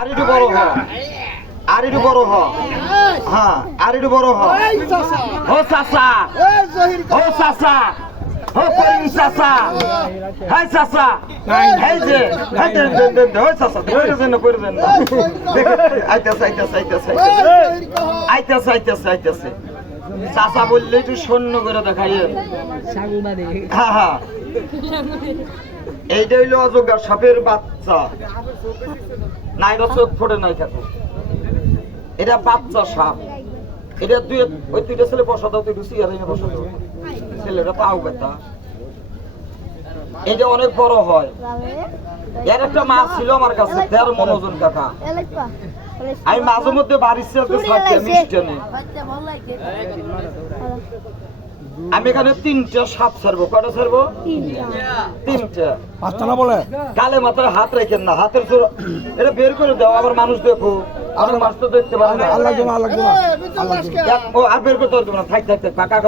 আর একটু বড় হ, আর একটু বড় হ, হ্যাঁ আর একটু বড় হ। ও চাচা, ও চাচা, ও করিম চাচা, হাই চাচা, এই যে হাই দেন দেন দেন, ওই চাচা কইরে দেন না, কইরে দেন না। আইতাছে আইতাছে আইতাছে আইতাছে আইতাছে আইতাছে। চাচা বললে একটু সৈন্য করে দেখাইয়েন। হ্যাঁ হ্যাঁ, এইটা হইলো অজগর সাপের বাচ্চা। নাই চোখ ফোটে নাই থাকে, এটা বাচ্চা সাপ। এটা ওই দুইটা ছেলে বসা দাও, তুই চেয়ার এনে বসা দাও, ছেলেটা পাও ব্যথা। এটা অনেক বড় হয়। এর একটা মাছ ছিল আমার কাছে 13 মণ ওজন কাকা। আমি মাঝে মধ্যে বাড়ির সাথে ছাড়তে মিষ্টি নেই। আমি এখানে 3টা সাপ ছাড়বো। কয়টা ছাড়বো? 3টা। পাঁচটা না বলে গালে মাথায় হাত রাখেন না, হাতের জোর এটা বের করে দাও। আবার মানুষ দেখো, আমার মাছ তো দেখতে পারে না। আল্লাহ জমা আল্লাহ জমা ও আর বের করতে পারবো না, থাক থাক থাক, কাকা